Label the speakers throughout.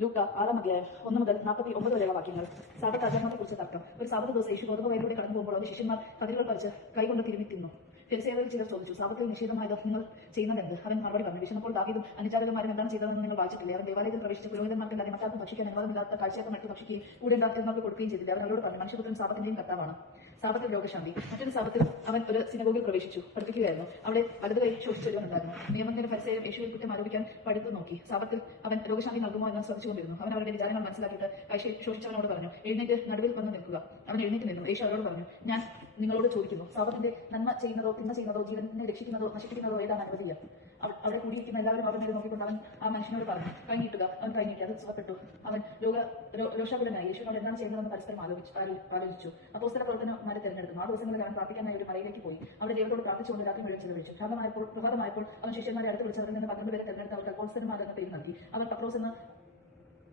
Speaker 1: ലൂക്ക ആറാം അധ്യായം ഒന്ന് മുതൽ നാൽപ്പത്തി ഒമ്പത് വരെയുള്ള വാക്യങ്ങൾ. സാബത്ത് ആചരണത്തെ കുറിച്ച് തർക്കം. ഒരു സാബത്ത് ദിവസം യേശു ഗോതമ്പ് വയലിലൂടെ കടന്നു പോകുമ്പോൾ അവർ ശിഷ്യന്മാർ കതിരുകൾ പറിച്ച് കൈകൊണ്ട് തിരുമിക്കുന്നു. ഫെരിസേവരിൽ ചിലർ ചോദിച്ചു സാബത്തിൽ നിഷേധമായത് നിങ്ങൾ ചെയ്യുന്നതെന്ത് അവൻ മറുപടി പറഞ്ഞു വിഷമപ്പോൾ ദാവീദും അനുചാരകന്മാരും എന്താണ് ചെയ്തതെന്ന് നിങ്ങൾ വായിച്ചിട്ടില്ല? അവർ ദേവാലയത്തിൽ പ്രവേശിച്ച് പുരോഹിതന്മാർക്ക് അല്ലാതെ മറ്റാർക്കും ഭക്ഷിക്കാൻ അനുവാദമില്ലാത്ത കാഴ്ചയൊക്കെ മറ്റു ഭക്ഷിക്കുകയും കൂടെ ഉണ്ടാക്കിയവർക്ക് കൊടുക്കുകയും ചെയ്തില്ല? അവൻ അവരോട് പറഞ്ഞു മനുഷ്യപുത്രൻ സാബത്തിന്റെയും കർത്താവാണ്. സാബത്തിൽ രോഗശാന്തി. മറ്റൊരു സാപത്തിൽ അവൻ ഒരു സിനഗോഗിൽ പ്രവേശിച്ചു. പഠിപ്പിക്കുകയായിരുന്നു. അവിടെ വലതു കൈ ശോഷിച്ചൊരുവനുണ്ടായിരുന്നു നിയമത്തിന്റെ പരിസരം യേശുവിൽ കുറ്റം ആരോപിക്കാൻ പഠിത്തു നോക്കി. സാപത്തിൽ അവൻ രോഗശാന്തി നൽകുമോ എന്ന് ശ്രദ്ധിച്ചുകൊണ്ടിരുന്നു. അവൻ അവരുടെ വിചാരങ്ങൾ മനസ്സിലാക്കിയിട്ട് കൈ ശോഷിച്ചവനോട് പറഞ്ഞു എഴുന്നേറ്റ് നടുവിൽ വന്ന് നിൽക്കുക. അവൻ എഴുന്നേറ്റ് നിന്നു. യേശു അവരോട് പറഞ്ഞു ഞാൻ നിങ്ങളോട് ചോദിക്കുന്നു സാബത്തിന്റെ നന്മ ചെയ്യുന്നതോ തിന്മ ചെയ്യുന്നതോ ജീവനെ രക്ഷിക്കുന്നതോ നശിപ്പിക്കുന്നതോ ഏതാണ് അവ- അവിടെ കൂടിയിരിക്കുന്ന എല്ലാവരും അവരുടെ നോക്കിക്കൊണ്ട് അവൻ ആ മനുഷ്യനോട് പറഞ്ഞു കൈനീട്ടുക അവൻ കൈനീട്ടി അത് സുഖപ്പെട്ടു. അവൻ രോഗ രോഷാകുലനായി. യേശുവിനോട് എന്താണ് ചെയ്യുന്നതെന്ന് പരസ്പരം ആലോചിച്ചു ആലോ- ആലോചിച്ചു. അപ്പോസ്തല പ്രവർത്തനമാരെ തെരഞ്ഞെടുത്തു. ആ ദിവസങ്ങളിൽ അവൻ പ്രാർത്ഥിക്കാനായി ഒരു മലയിലേക്ക് പോയി. അവിടെ ദൈവത്തോട് പ്രാർത്ഥിച്ചുകൊണ്ട് രാത്രി മുഴുവൻ ചിലവഴിച്ചു. പ്രഭാതമായപ്പോൾ പ്രഭാതമായപ്പോൾ അവൻ ശിഷ്യന്മാരെ അടുത്ത് വിളിച്ചവരിൽ നിന്ന് പന്ത്രണ്ട് പേരെ തെരഞ്ഞെടുത്ത് അവർക്ക് അപ്പോസ്തലമാരെന്ന പേര് നൽകി. അവർ പത്രോസ് എന്ന്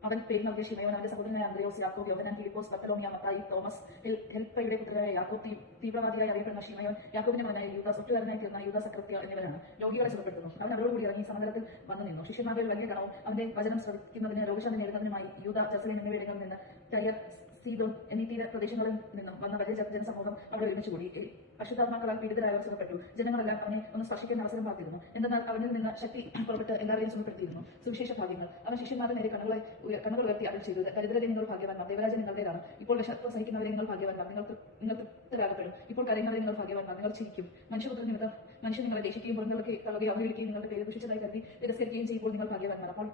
Speaker 1: അവൻ പേര് നൽകിയ ശിമയോൻ അവന്റെ സഹോദരനായ അന്ത്രയോസ് യാക്കോബ് യോഹനാൻ ഫിലിപ്പോസ് പത്തലോമിയ മത്തായി തോമസ് ഹെൽ- ഹെൽപ്പയുടെ പുത്രനായ യാക്കോബ് തീവ്രവാദിയായി അറിയപ്പെടുന്ന ശിമയോൻ യാക്കോബിന്റെ മകനായ യൂദാസ് ഒറ്റുകാരനായി തീർന്ന യൂദാസ് സക്രത്യ എന്നിവരാണ് രോഗികളെ സുഖപ്പെടുത്തുന്നു. അവൻ അവരോടുകൂടി ഇറങ്ങി സമതലത്തിൽ വന്നു നിന്നു. ശിഷ്യന്മാരുടെ വലിയ ഗണവും അവന്റെ വചനം ശ്രമിക്കുന്നതിന് രോഗശാന്തി നേടുന്നതിനുമായി യൂദ ജസലിൻ എന്നിവയിടങ്ങളിൽ നിന്ന് ടയർ സീതോൻ എന്നീ തീര പ്രദേശങ്ങളിൽ നിന്നും വന്ന വലിയ ജന- ജനസമൂഹം അവിടെ ഒരുമിച്ച് കൂടി അശുദ്ധാത്മാക്കളാൽ പീഡിതരായവർ സുഖപ്പെട്ടു. ജനങ്ങളെല്ലാം അവനെ ഒന്ന് സ്പർശിക്കാൻ അവസരം പാർത്തിരുന്നു എന്നാൽ അവനിൽ നിന്ന് ശക്തി പുറപ്പെട്ട് എല്ലാവരെയും സുഖപ്പെടുത്തിയിരുന്നു. സുവിശേഷ ഭാഗ്യങ്ങൾ. അവൻ ശിഷ്യന്മാരുടെ നേരെ കണ്ണുകളെ കണ്ണുകൾ ഉയർത്തി അരുൾ ചെയ്തത് ദരിദ്രരെ നിങ്ങൾ ഭാഗ്യവാന്മാർ. ദേവരാജൻ നിങ്ങളുടേതാണ് ഇപ്പോൾ വിശത്വം സഹിക്കുന്നവരെ നിങ്ങൾ ഭാഗ്യവാന്മാർ. നിങ്ങൾക്ക് നിങ്ങൾ തൃപ്തരാകപ്പെടും. ഇപ്പോൾ കരയുന്നവരെ നിങ്ങൾ ഭാഗ്യവാന്മാർ. നിങ്ങൾ ചിരിക്കും. മനുഷ്യപുത്ര നിമിത്തം മനുഷ്യൻ നിങ്ങളെ ദേശിക്കുകയും പുറന്തള്ളി തള്ളുകയും അവഹേളിക്കുകയും നിങ്ങളുടെ പേര് ദുഷിച്ചതായി കരുതി തിരസ്കരിക്കുകയും ചെയ്യുമ്പോൾ നിങ്ങൾ ഭാഗ്യവാന്മാർ. അപ്പോൾ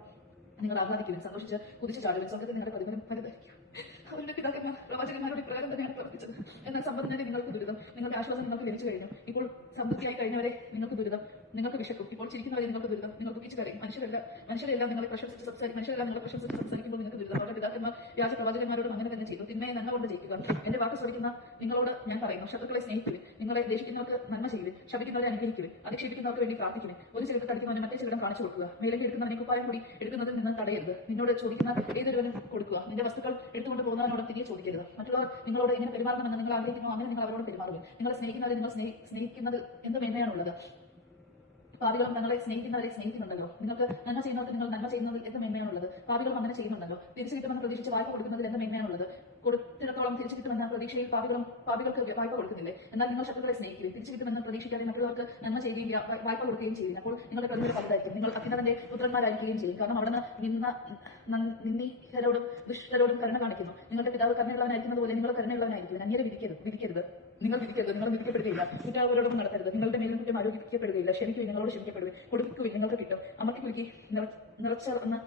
Speaker 1: നിങ്ങൾ ആഹ്വാനിക്കുകയും സന്തോഷിച്ച് കുതിച്ചു ചാടുകയും സ്വർഗത്തിൽ നിങ്ങളുടെ പ്രതിഫലം അവരുടെ പിതാക്കന്മാർ പ്രവാചകന്മാരോട് പ്രകാരം തന്നെയാണ് പ്രവർത്തിച്ചത്. എന്നാൽ സമ്പന്നരെ നിങ്ങൾക്ക് ദുരിതം. നിങ്ങൾക്ക് ആശ്വാസം നിങ്ങൾക്ക് ലഭിച്ചു കഴിഞ്ഞു. ഇപ്പോൾ സമൃദ്ധിയായി കഴിഞ്ഞവരെ നിങ്ങൾക്ക് ദുരിതം. നിങ്ങൾക്ക് വിശക്കും. ഇപ്പോൾ ചിരിക്കുന്നവരെ നിങ്ങൾക്ക് ദുരിതം നിങ്ങൾ ദുഃഖിച്ച് കരയും. മനുഷ്യരല്ല മനുഷ്യരെല്ലാം നിങ്ങളെ പ്രശംസിച്ച് സംസാരിക്കും. മനുഷ്യരെല്ലാം നിങ്ങളെ പ്രശംസിച്ച് സംസാരിക്കുമ്പോൾ നിങ്ങൾക്ക് ദുരിതം. അവരുടെ പിതാക്കന്മാർ വ്യാജ പ്രവാചകന്മാരോടും അങ്ങനെ തന്നെ ചെയ്തു തിന്മയെ നന്മ കൊണ്ട് ജയിക്കുക. എന്റെ വാക്ക് ശ്രദ്ധിക്കുന്ന നിങ്ങളോട് ഞാൻ പറയുന്നു. ശത്രുക്കളെ സ്നേഹിക്കുവിൻ. നിങ്ങളെ ദേശിക്കുന്നവർക്ക് നന്മ ചെയ്യുവിൻ ശപിക്കുന്നവരെ അനുഗ്രഹിക്കുവിൻ. അധിക്ഷേപിക്കുന്നവർക്ക് വേണ്ടി പ്രാർത്ഥിക്കുവിൻ. ഒരു ചെറുപ്പ് കടിക്കുന്നവന് മറ്റേ ചെറുപ്പം കാണിച്ചു കൊടുക്കുക. മേലേക്ക് എടുക്കുന്നവനെ കുപ്പായം കൂടി എടുക്കുന്നതിൽ നിന്ന് തടയരുത്. നിന്നോട് ചോദിക്കുന്ന ഏതൊരുവനും കൊടുക്കുക. നിന്റെ വസ്തുക്കൾ എടുത്തുകൊണ്ട് പോകുന്നവരോട് തിരികെ ചോദിക്കരുത്. മറ്റുള്ളവർ നിങ്ങളോട് എങ്ങനെ പെരുമാറണമെന്ന് നിങ്ങൾ ആഗ്രഹിക്കുന്നു അങ്ങനെ നിങ്ങൾ അവരോട് പെരുമാറുക നിങ്ങളെ സ്നേഹിക്കുന്നവരെ നിങ്ങൾ സ്നേഹി- സ്നേഹിക്കുന്നത് എന്ത് മേന്മയാണുള്ളത്. പാപികളും നിങ്ങളെ സ്നേഹിക്കുന്നവരെ സ്നേഹിക്കുന്നുണ്ടല്ലോ. നിങ്ങൾക്ക് നന്മ ചെയ്യുന്നവർക്ക് നിങ്ങൾ നന്മ ചെയ്യുന്നതിൽ എന്ത് മേന്മയാണുള്ളത്? പാപികളും അങ്ങനെ ചെയ്യുന്നുണ്ടല്ലോ. തിരിച്ചു കിട്ടുമെന്ന് പ്രതീക്ഷിച്ച് വായ്പ കൊടുക്കുന്നതിൽ എന്ത് മേന്മയാണുള്ളത്? കൊടുത്തിടത്തോളം തിരിച്ചു കിട്ടുമെന്ന പ്രതീക്ഷയിൽ പാപികളും പാപികൾക്ക് വായ്പ കൊടുക്കുന്നില്ലേ? എന്നാൽ നിങ്ങൾ ശത്രുക്കളെ സ്നേഹിക്കുകയും തിരിച്ചു കിട്ടുമെന്ന് പ്രതീക്ഷിക്കാതെ മറ്റുള്ളവർക്ക് നന്മ ചെയ്യുകയും വ്യ- വായ്പ കൊടുക്കുകയും ചെയ്യും അപ്പോൾ നിങ്ങളുടെ പ്രതിഫലം പലതായിരിക്കും നിങ്ങൾ അത്യുന്നതന്റെ പുത്രന്മാരായിരിക്കുകയും ചെയ്യും. കാരണം അവിടെ നിന്ന ന- നിന്ദിഹരോടും ദുഷ്ടരോടും കരുണ കാണിക്കുന്നു. നിങ്ങളുടെ പിതാവ് കരുണയുള്ളവനായിരിക്കുന്നത് പോലെ നിങ്ങൾ കരുണയുള്ളവനായിരിക്കും അങ്ങനെ വിധിക്കരുത് വിധിക്കരുത്. നിങ്ങൾ വിധിക്കരുത് നിങ്ങൾ വിധിക്കപ്പെടുകയില്ല. കുറ്റാവരോടൊന്നും നടത്തരുത് നിങ്ങളുടെ മേലും കുറ്റം ആരും വിധിക്കപ്പെടുകയില്ല ക്ഷമിക്കുകയും നിങ്ങളോട് ക്ഷമിക്കപ്പെടുകയും കൊടുക്കുകയും നിങ്ങൾക്ക് കിട്ടും. അമ്മയ്ക്ക് കുലുക്കി നിറച്ച എന്ന്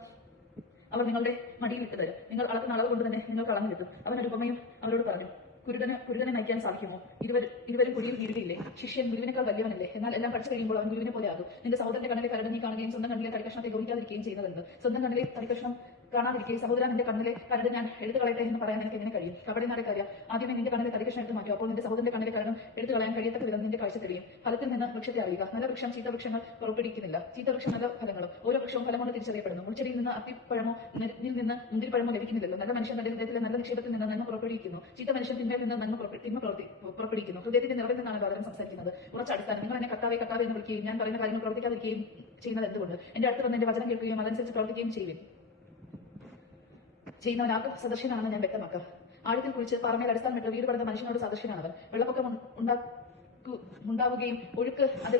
Speaker 1: അവർ നിങ്ങളുടെ മടിയിൽ ഇട്ട് തരും. നിങ്ങൾ അളക്കുന്ന അളവ് കൊണ്ട് തന്നെ നിങ്ങൾക്ക് കളഞ്ഞു കിട്ടും. അവൻ ഒരു ഉപമയും അവരോട് പറഞ്ഞു കുരുടന് കുരുടനെ നയിക്കാൻ സാധിക്കുമോ? ഇരുവരും ഇരുവരും കുഴിയിൽ വീഴുകയില്ലേ? ശിഷ്യൻ ഗുരുവിനേക്കാൾ വലിയവനല്ലേ? എന്നാൽ എല്ലാം പഠിച്ചു കഴിയുമ്പോൾ അവൻ ഗുരുവിനെ പോലെ ആകും. നിന്റെ സഹോദരന്റെ കണ്ണിലെ കരട് നീ കാണുകയും സ്വന്തം കണ്ണിലെ തടിക്കഷ്ണത്തെ ഗ്രഹിക്കാതിരിക്കുകയും ചെയ്യുന്നതെന്ന് സ്വന്തം കണ്ണിലെ തടിക്കഷ്ണം കാണാതിരിക്കുകയും സഹോദരൻ നിന്റെ കണ്ണിലെ കരട് ഞാൻ എടുത്തു കളയട്ടെ എന്ന് പറയാൻ എനിക്ക് എങ്ങനെ കഴിയും? കപടി നാടെ കാര്യം. ആദ്യമേ നിന്റെ കണ്ണിലെ തടിക്കഷ്ണം എടുത്ത് മാറ്റും. അപ്പോൾ നിന്റെ സഹോദരന്റെ കണ്ണിലെ കരണം എടുത്തു കളയാൻ കഴിയത്തക്ക വിധം നിന്റെ കാഴ്ച തെളിയും. ഫലത്തിൽ നിന്ന് വൃക്ഷത്തെ അറിയുക. നല്ല വൃക്ഷം ചീത്ത വൃക്ഷങ്ങൾ പുറപ്പെടുവിക്കുന്നില്ല. ചീത്ത വൃക്ഷം നല്ല ഫലങ്ങളും. ഓരോ വൃക്ഷവും ഫലം കൊണ്ട് തിരിച്ചറിയപ്പെടുന്നു. മുൾച്ചെടിയിൽ നിന്ന് അത്തിപ്പഴമോ നെല്ലിൽ നിന്ന് മുന്തിരിപ്പഴമോ ലഭിക്കുന്നില്ലല്ലോ. നല്ല മനുഷ്യൻ തന്റെ ഹൃദയത്തിലെ നല്ല നിക്ഷേപത്തിൽ നിന്ന് നന്മ പുറപ്പെടുവിക്കുന്നു. ചീത്ത മനുഷ്യൻ തിന്മയിൽ നിന്ന് നന്മ തിന്മ പുറപ്പെടുവിക്കുന്നു. ഹൃദയത്തിന്റെ നിറവിൽ നിന്നാണ് അവരും സംസാരിക്കുന്നത്. ഉറച്ച നിങ്ങൾ എന്നെ കർത്താവെ കർത്താവെ എന്ന് വിളിക്കുകയും ഞാൻ പറയുന്ന കാര്യങ്ങൾ പ്രവർത്തിക്കാതിരിക്കുകയും ചെയ്യുന്നത് എന്തുകൊണ്ട്? എന്റെ അടുത്ത് വന്ന് എന്റെ വചനം കേൾക്കുകയും അതനുസരിച്ച് പ്രവർത്തിക്കുകയും ചെയ്യുവിൻ. ചെയ്യുന്നവൻ ആർക്ക് സദർശനാണെന്ന് ഞാൻ വ്യക്തമാക്കാം. ആഴത്തിൽ കുഴിച്ച് അടിസ്ഥാനം ഇട്ട് വീട് പണിത മനുഷ്യനോട് സദൃശ്യനാണവൻ വെള്ളപ്പൊക്കം ഉണ്ടാവുകയും ഒഴുക്ക് അത്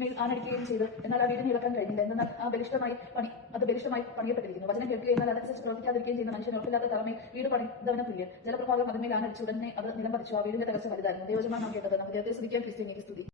Speaker 1: മേൽ ആനടിക്കുകയും ചെയ്ത്. എന്നാൽ ആ വീടിന് ഇളക്കാൻ കഴിഞ്ഞില്ല. എന്നാൽ ആ ബലിഷ്ടമായി പണി അത് ബലിഷ്ടമായി പണിയപ്പെട്ടിരിക്കുന്നു. വചനം കേൾക്കുക എന്നാൽ അതനുസരിച്ച് പ്രവർത്തിക്കാതിരിക്കുകയും ചെയ്യുന്ന മനുഷ്യൻ ഉറപ്പില്ലാത്ത തറമേ വീട് പണിതവന് തുല്യം. ജലപ്രഭാവം അതിന്മേൽ ആനടിച്ചു ഉടനെ അത് നിലം പതിച്ചു ആ വീടിന്റെ തകർച്ച വലുതായിരുന്നു. ദൈവജമാൻ നാം കേട്ടത്. നമുക്ക് ദൈവത്തെ സ്തുതിക്കാൻ ക്രിസ്ത്യനിക്ക് സ്തുതി.